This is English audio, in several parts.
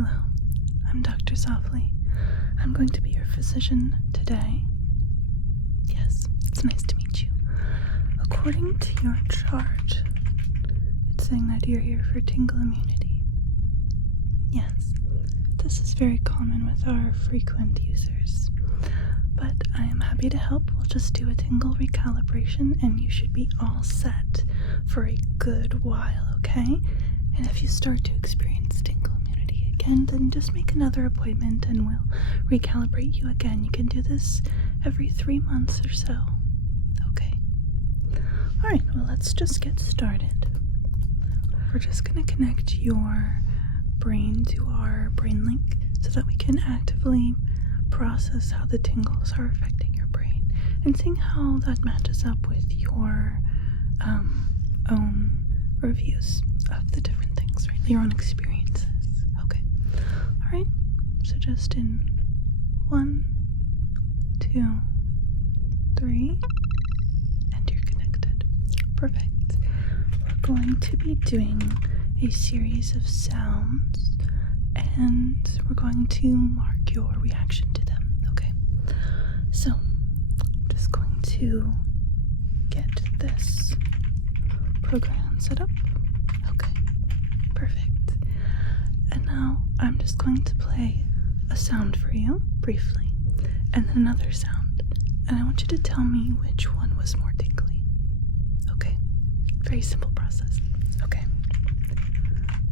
Hello, I'm Dr. Softly. I'm going to be your physician today. Yes, it's nice to meet you. According to your chart, it's saying that you're here for tingle immunity. Yes, this is very common with our frequent users. But I am happy to help. We'll just do a Tingle Recalibration and you should be all set for a good while, okay? And if you start to experience tingle immunity again, then just make another appointment and we'll recalibrate you again. You can do this every 3 months or so. Okay. Alright, well, let's just get started. We're just going to connect your brain to our brain link so that we can actively process how the tingles are affecting your brain and seeing how that matches up with your own reviews of the different things, right? Your own experiences. Okay. All right. So just in 1, 2, 3, and you're connected. Perfect. We're going to be doing a series of sounds and we're going to mark your reaction to them, okay? So, I'm just going to get this program set up. Okay, perfect. And now I'm just going to play a sound for you, briefly, and then another sound. And I want you to tell me which one was more tingly. Okay, very simple process. Okay.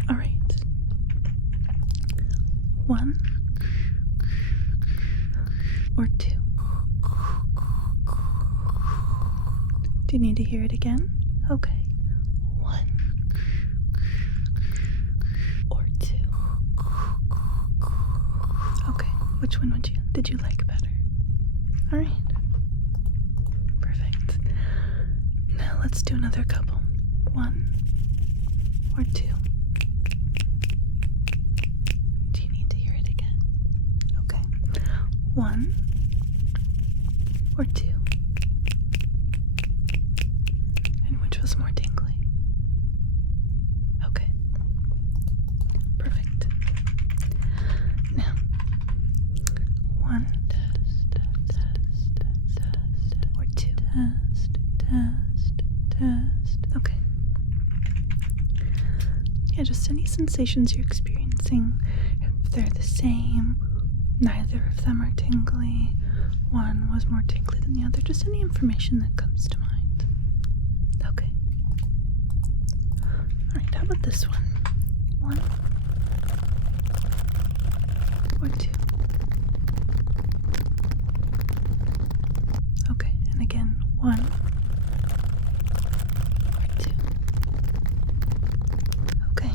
All right. 1 or 2. Do you need to hear it again? Okay. 1 or 2. Okay. Which one did you like better? All right. Perfect. Now let's do another couple. 1 or 2. 1 or 2. And which was more tingly? Okay. Perfect. Now, 1 or 2. Test. Okay. Yeah, just any sensations you're experiencing, if they're the same. Neither of them are tingly. One was more tingly than the other. Just any information that comes to mind. Okay. Alright, how about this one? 1 or 2. Okay, and again, 1 or 2. Okay.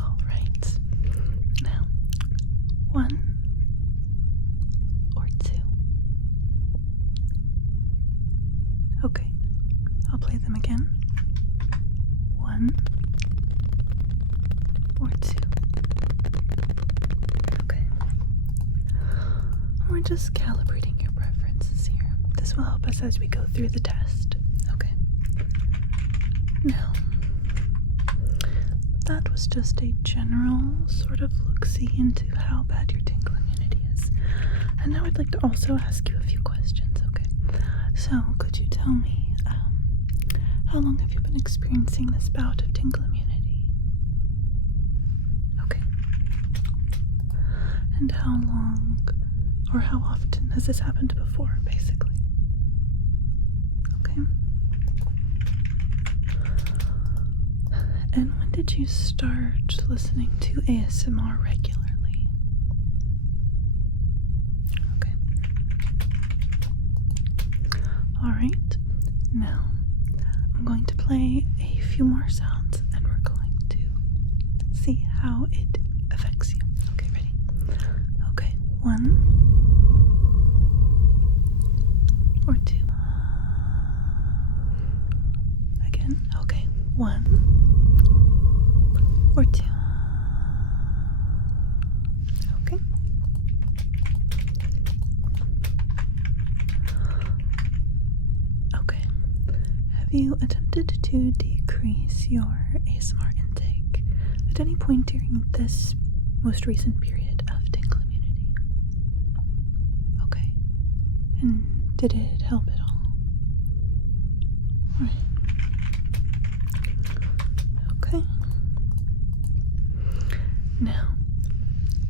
Alright. Now, 1 or 2. Okay, I'll play them again. 1 or 2. Okay. We're just calibrating your preferences here. This will help us as we go through the test. Okay. Now, that was just a general sort of look-see into how bad your tingle immunity is. And now I'd like to also ask you a few questions, okay? So, could you tell me, how long have you been experiencing this bout of tingle immunity? Okay. And how long, or how often has this happened before, basically? Okay. And when did you start listening to ASMR regularly? Okay. Alright, now I'm going to play a few more sounds and we're going to see how it affects you. Okay, ready? Okay, 1 or 2. Again, okay, 1 or 2. Okay. Okay. Have you attempted to decrease your ASMR intake at any point during this most recent period of tingle immunity? Okay. And did it help at all? Alright. Okay. Now,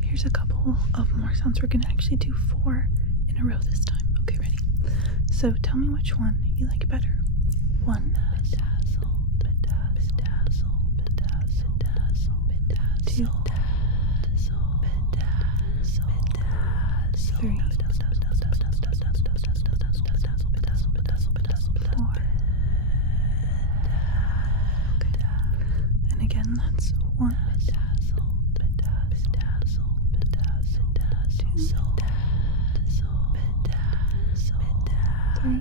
here's a couple of more sounds. We're going to actually do 4 in a row this time. Okay, ready? So tell me which one you like better. 1. Bedazzled, bedazzled, bedazzled, bedazzled, bedazzled, bedazzled, 2. Bedazzled, bedazzled, bedazzled, 3. 4. Okay. And again, that's 1. Bedazzled, bedazzled, bedazzled, bedazzled, bedazzled, 3.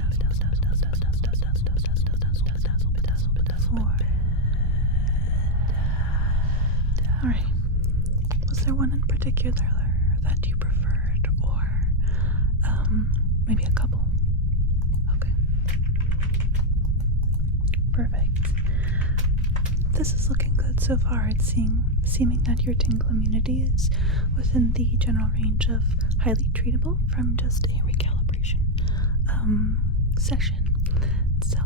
4. Alright. Was there one in particular that you preferred, or maybe a couple? Okay. Perfect. This is looking good so far. It's seeming that your tingle immunity is within the general range of highly treatable from just a recalibration session. So,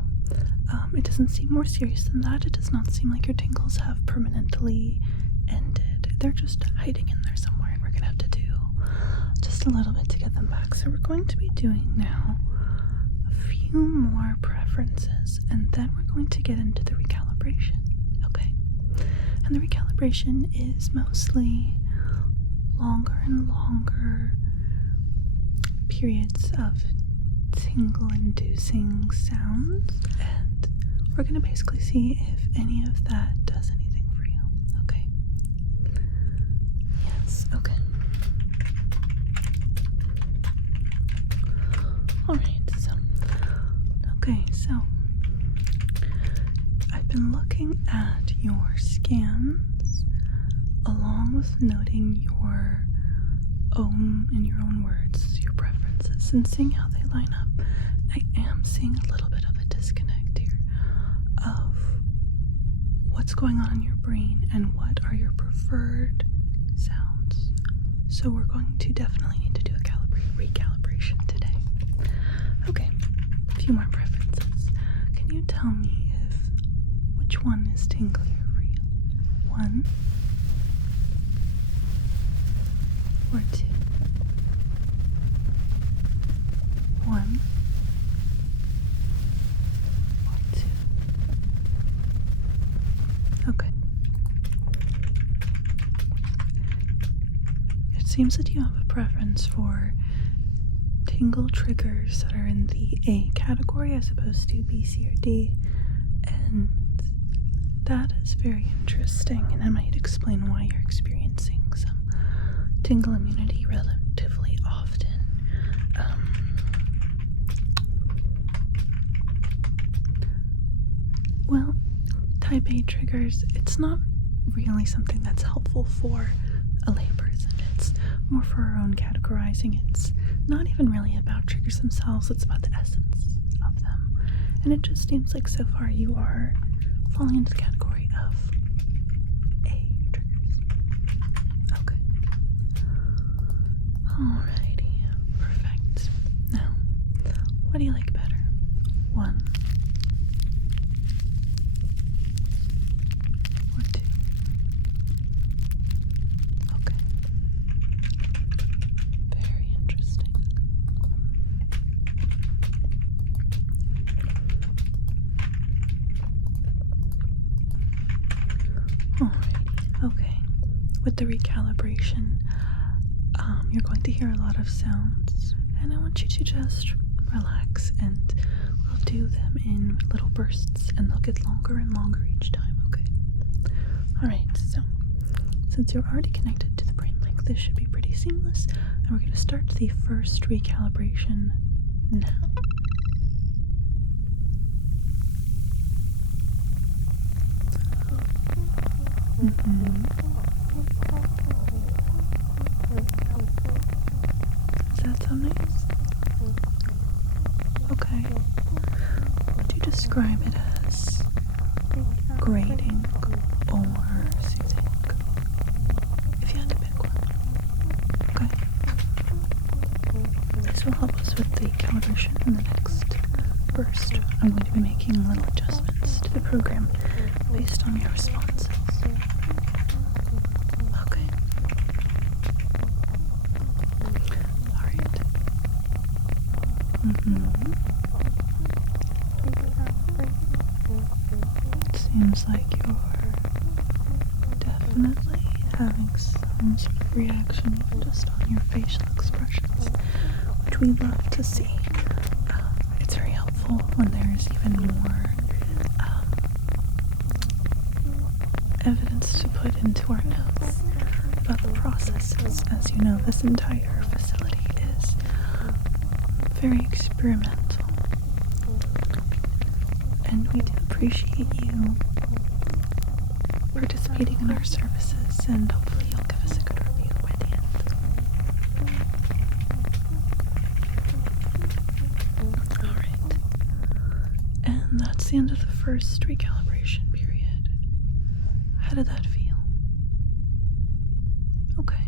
it doesn't seem more serious than that. It does not seem like your tingles have permanently ended. They're just hiding in there somewhere, and we're going to have to do just a little bit to get them back. So we're going to be doing now a few more preferences, and then we're going to get into the recalibration. Okay? And the recalibration is mostly longer and longer periods of tingle-inducing sounds, and we're going to basically see if any of that does anything for you. Okay? Yes, okay. Alright, so I've been looking at your scans along with noting your own, in your own words, your preferences, and seeing how they line up. I am seeing a little bit of a disconnect here of what's going on in your brain and what are your preferred sounds. So we're going to definitely need to do a recalibration today. Okay, a few more preferences. Can you tell me which one is tinglier for you? 1 or 2? 1 or 2? Okay. It seems that you have a preference for tingle triggers that are in the A category as opposed to B, C, or D, and that is very interesting, and I might explain why you're experiencing some tingle immunity relatively often. Well, type A triggers, it's not really something that's helpful for a layperson. It's more for our own categorizing. It's not even really about triggers themselves, it's about the essence of them. And it just seems like so far you are falling into the category of A triggers. Okay. Alrighty. Perfect. Now, what do you like better? 1 or 2? Okay. Very interesting. Alrighty, okay. With the recalibration, you're going to hear a lot of sounds, and I want you to just relax, and we'll do them in little bursts, and they'll get longer and longer each time, okay? Alright, so since you're already connected to the brain link, this should be pretty seamless, and we're going to start the first recalibration now. Does that sound nice? Okay. Would you describe it as grating or soothing? recalibration in the next burst. I'm going to be making little adjustments to the program based on your responses. Okay. Alright. Seems like you're definitely having some sort of reaction just on your facial expressions, which we love to see. It's very helpful when there's even more evidence to put into our notes about the processes. As you know, this entire facility is very experimental, and we do appreciate you participating in our services, and hopefully you'll give us a good review by the end. Alright. And that's the end of the first recalibration period. How did that feel? Okay.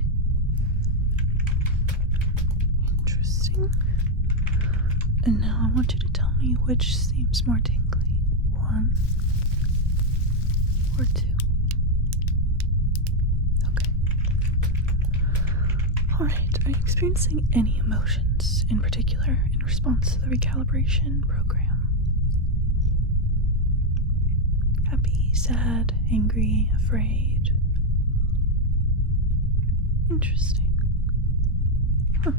Interesting. And now I want you to tell me which seems more tingly. 1 or 2. Okay. Alright, are you experiencing any emotions in particular in response to the recalibration program? Happy, sad, angry, afraid? Interesting. Huh.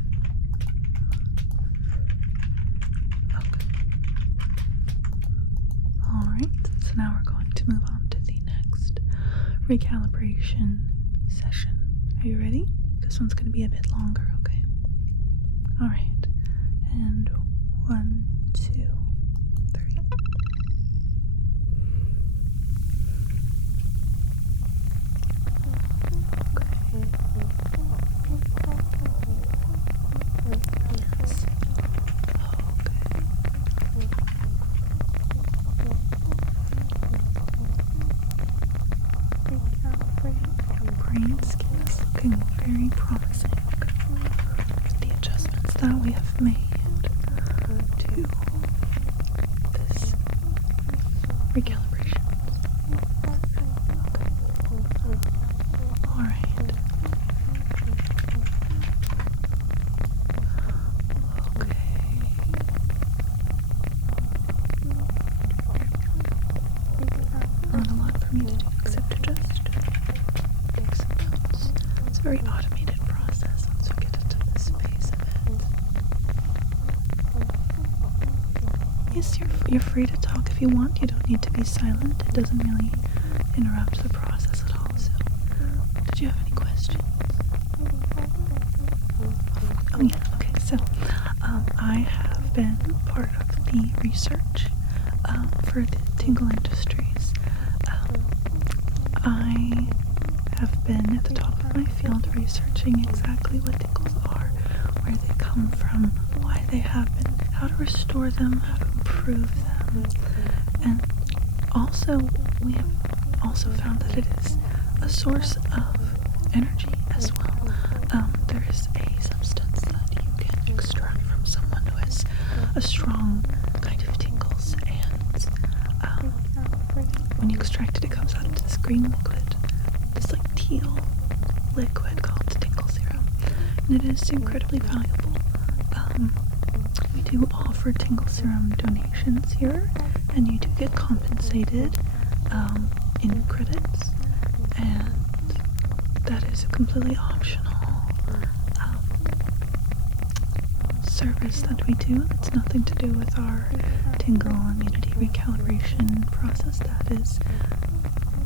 Okay. Alright, so now we're going to move on to the next recalibration session. Are you ready? This one's going to be a bit longer, okay? Alright, and 1, 2, 3. Very promising with the adjustments that we have made to this recalibration. Alright. Okay. Not a lot for me to do except to just take some notes. It's a very automated process once we get into this phase of it. Yes, you're free to talk if you want. You don't need to be silent. It doesn't really interrupt the process at all. So, did you have any questions? Oh yeah, okay, so I have been part of the research for the Tingle Industries. I have been at the top of my field researching exactly what tingles are, where they come from, why they happen, how to restore them, how to improve them, and also we have also found that it is a source of energy as well. There is a substance that you can extract from someone who has a strong kind of tingles, and when you extract it, it comes out into this green liquid, this like teal liquid called Tingle Serum, and it is incredibly valuable. We do offer Tingle Serum donations here, and you do get compensated in credits, and that is a completely optional service that we do. It's nothing to do with our Tingle immunity recalibration process. That is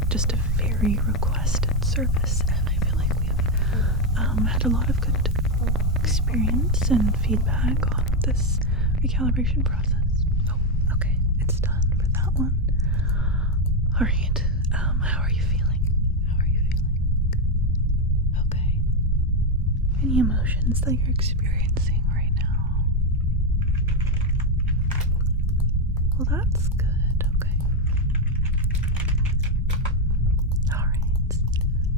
just a very requested service, and I feel like we've had a lot of good experience and feedback on this recalibration process. Oh, okay, it's done for that one. Alright, how are you feeling? How are you feeling? Okay. Any emotions that you're experiencing right now? Well, that's good, okay. Alright,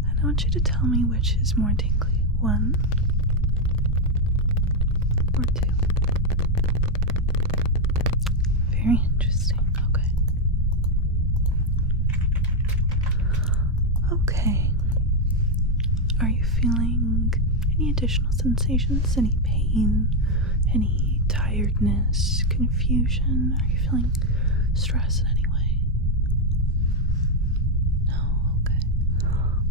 and I want you to tell me which is more tingly, 1 or 2. Very interesting. Okay. Okay. Are you feeling any additional sensations? Any pain? Any tiredness? Confusion? Are you feeling stress in any way? No? Okay.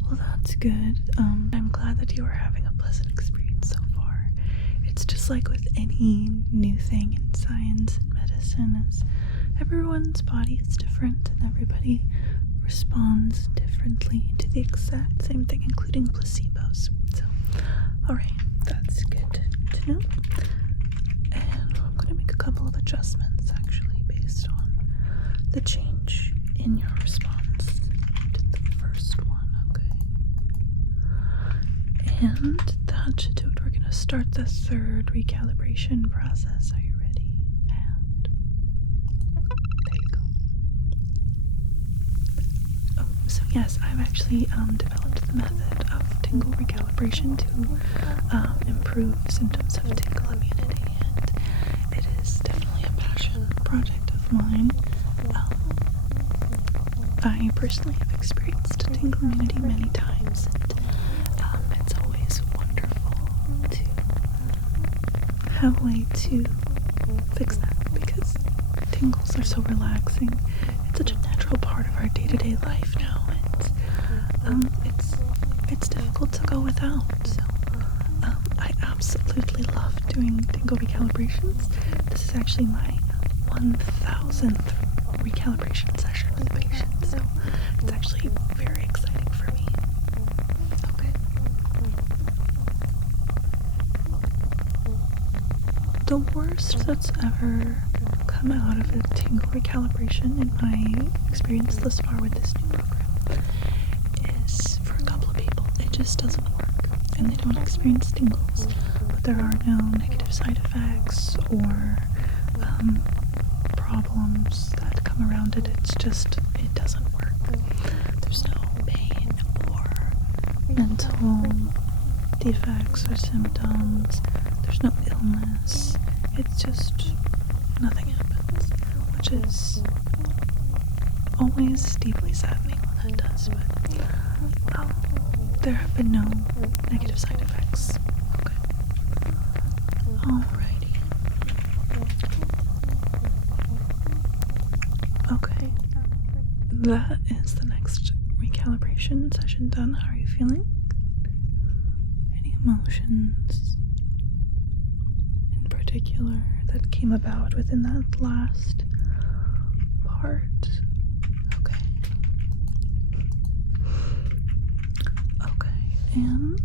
Well, that's good. I'm glad that you are having a pleasant experience so far. It's just like with any new thing in science and medicine, is everyone's body is different and everybody responds differently to the exact same thing, including placebos. So, alright, that's good to know. And I'm going to make a couple of adjustments actually based on the change in your response to the first one, okay? And that should do it. We're going to start the third recalibration process. Are you ready? And there you go. Oh, so yes, I've actually developed the method of Tingle Recalibration to improve symptoms of tingle immunity, and it is definitely a passion project of mine. I personally have experienced tingle immunity many times, and it's always wonderful to have a way to fix that, because tingles are so relaxing. It's such a natural part of our day-to-day life now, and it's difficult to go without. So I absolutely love doing tingle recalibrations. This is actually my 1000th recalibration session with a patient, so it's actually very exciting for me. Okay. The worst that's ever come out of a tingle recalibration in my experience thus far with this new program is for a couple of people. It just doesn't work, and they don't experience tingles, but there are no negative side effects or problems that come around it. It's just, it doesn't work. There's no pain or mental defects or symptoms. There's no illness. It's just nothing happens, which is always deeply saddening when that does, but there have been no negative side effects. Okay. Alrighty. Okay. That is the next recalibration session done. How are you feeling? Any emotions in particular that came about within that last part? Okay. Okay, and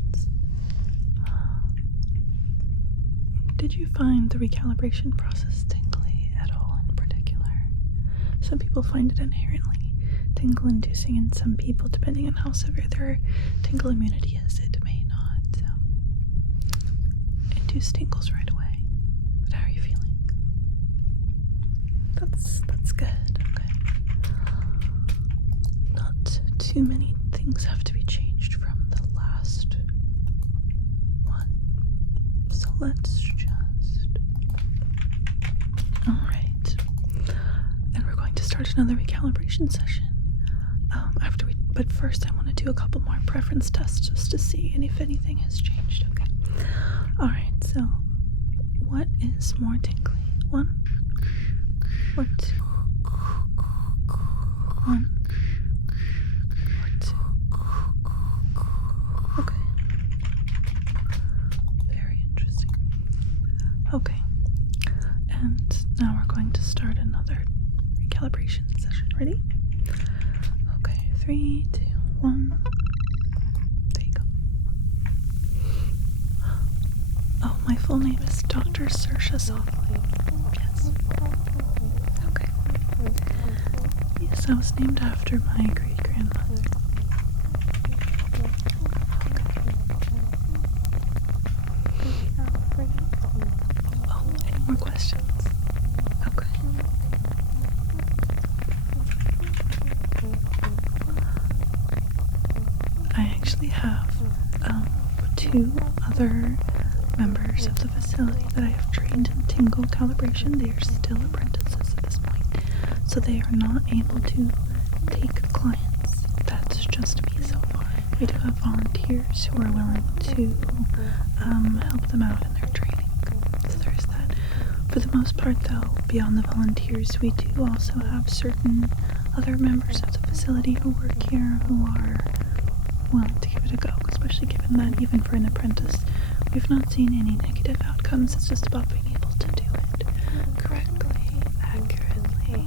did you find the recalibration process tingly at all in particular? Some people find it inherently tingle-inducing, and some people, depending on how severe their tingle immunity is, it may not induce tingles right away. But how are you feeling? That's good. Okay. Not too many things have to be changed from the last one. So let's just... Alright. And we're going to start another recalibration session. But first I want to do a couple more preference tests just to see if anything has changed, okay? Alright, so what is more tingly? 1 or 2? 1 or 2? Okay. Very interesting. Okay. And now we're going to start another recalibration session. Ready? Okay, 3, 2, 1. There you go. Oh, my full name is Dr. Doze Off. Yes. Okay. Yes, I was named after my great-grandmother. Oh, any more questions? Okay. I actually have 2 other members of the facility that I have trained in tingle calibration. They are still apprentices at this point. so they are not able to take clients. That's just me so far. We do have volunteers who are willing to help them out in their training. So there's that. For the most part, though, beyond the volunteers, we do also have certain other members of the facility who work here who are willing to give it a go, especially given that even for an apprentice, we've not seen any negative outcomes. It's just about being able to do it correctly, accurately,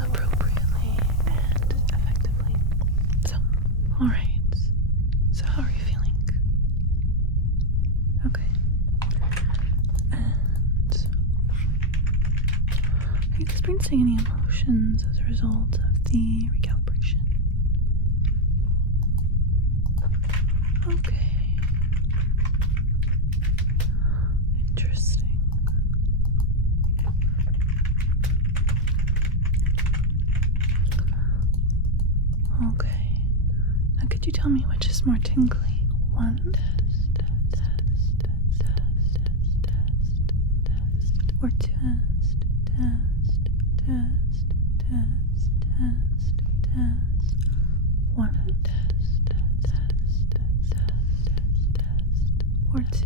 appropriately, and effectively. So, alright. So how are you feeling? Okay. And are you experiencing any emotions as a result of the recalibration? Okay. Interesting. Okay. Now could you tell me which is more tingly? One or two? One or two?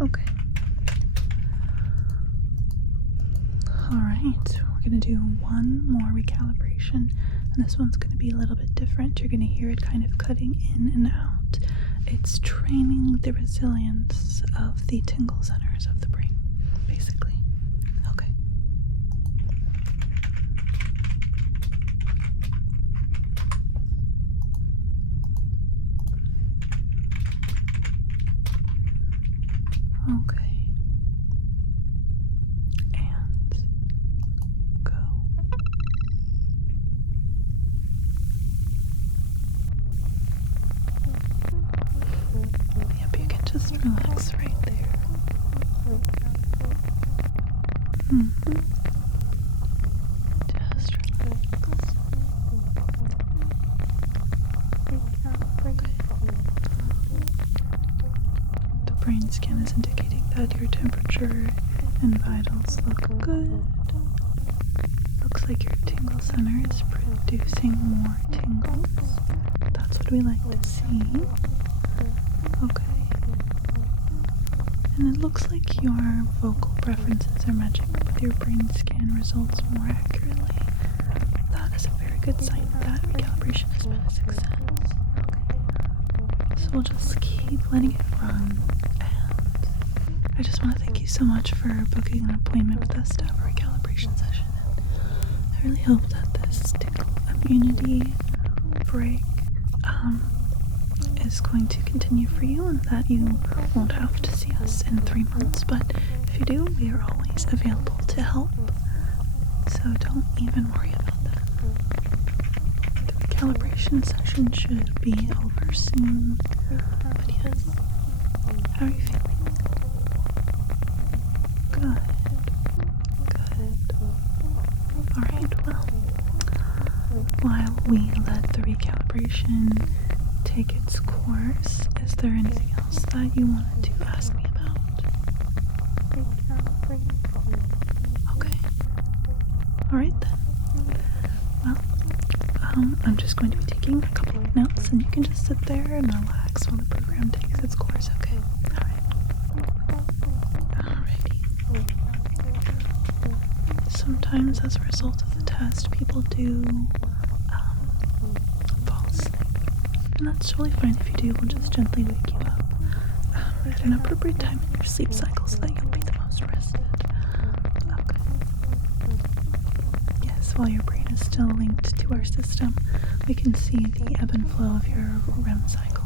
Okay. Alright, we're gonna do one more recalibration, and this one's gonna be a little bit different. You're gonna hear it kind of cutting in and out. It's training the resilience of the tingle centers of the brain, basically. Okay. Okay. And go. Yep, you can just relax right there. Just relax. Okay. The brain scan is indicating that your temperature and vitals look good. Looks like your tingle center is producing more tingles. That's what we like to see. Okay. And it looks like your vocal preferences are matching up with your brain scan results more accurately. That is a very good sign that recalibration has been a success. Okay. So we'll just keep letting it run, and I just want to thank you so much for booking an appointment with us to have a recalibration session. And I really hope that this tingle immunity break is going to continue for you, and that you won't have to see us in 3 months, but if you do, we are always available to help, so don't even worry about that. The recalibration session should be over soon, but yes, how are you feeling? Good. Alright, well, while we let the recalibration take its course, is there anything else that you wanted to ask me about? Okay. Alright then. Well, I'm just going to be taking a couple of notes, and you can just sit there and relax while the program takes its course, okay? Alrighty. Sometimes as a result of the test, people do fall asleep. And that's totally fine. If you do, we'll just gently wake you up at an appropriate time in your sleep cycle so that you'll be the most rested. Okay. Yes, while your brain is still linked to our system, we can see the ebb and flow of your REM cycle